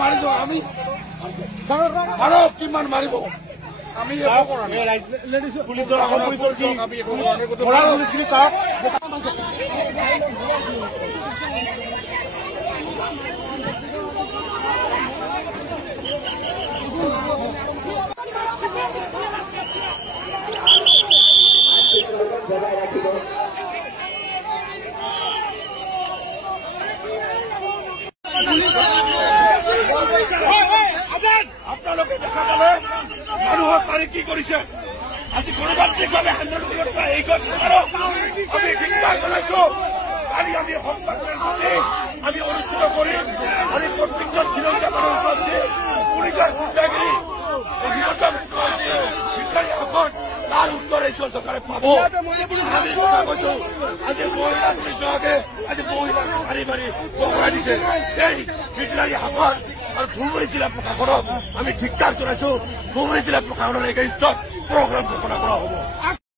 মাৰি দিওঁ আমি মাৰক কিমান মাৰিব আমি পুলিচৰ আপোনালোকে দেখা পালে মানুহৰ তাৰিখ কি কৰিছে আজি গণতান্ত্ৰিকভাৱে এই আমি চিন্তা জনাইছো কালি আমি আমি অনুষ্ঠিত কৰিম আমি প্ৰত্যেকজন খিলঞ্জীয়া মানুহৰ ওপৰত পুলিচৰ গুণ্ডাগিৰি তাৰ উত্তৰ এই চৰকাৰে পাব আমি কথা কৈছো আজি মহিলা পুলিচকে আজি মহিলাক মাৰি মাৰি পকৰাই দিছে এই হিটলাৰী শাসন আৰু ধুবুৰী জিলা প্ৰশাসনক আমি ধিক্কাৰ জনাইছো ধুবুৰী জিলা প্ৰশাসনৰ এগেইনষ্টত প্ৰগ্ৰাম ঘোষণা কৰা হ'ব।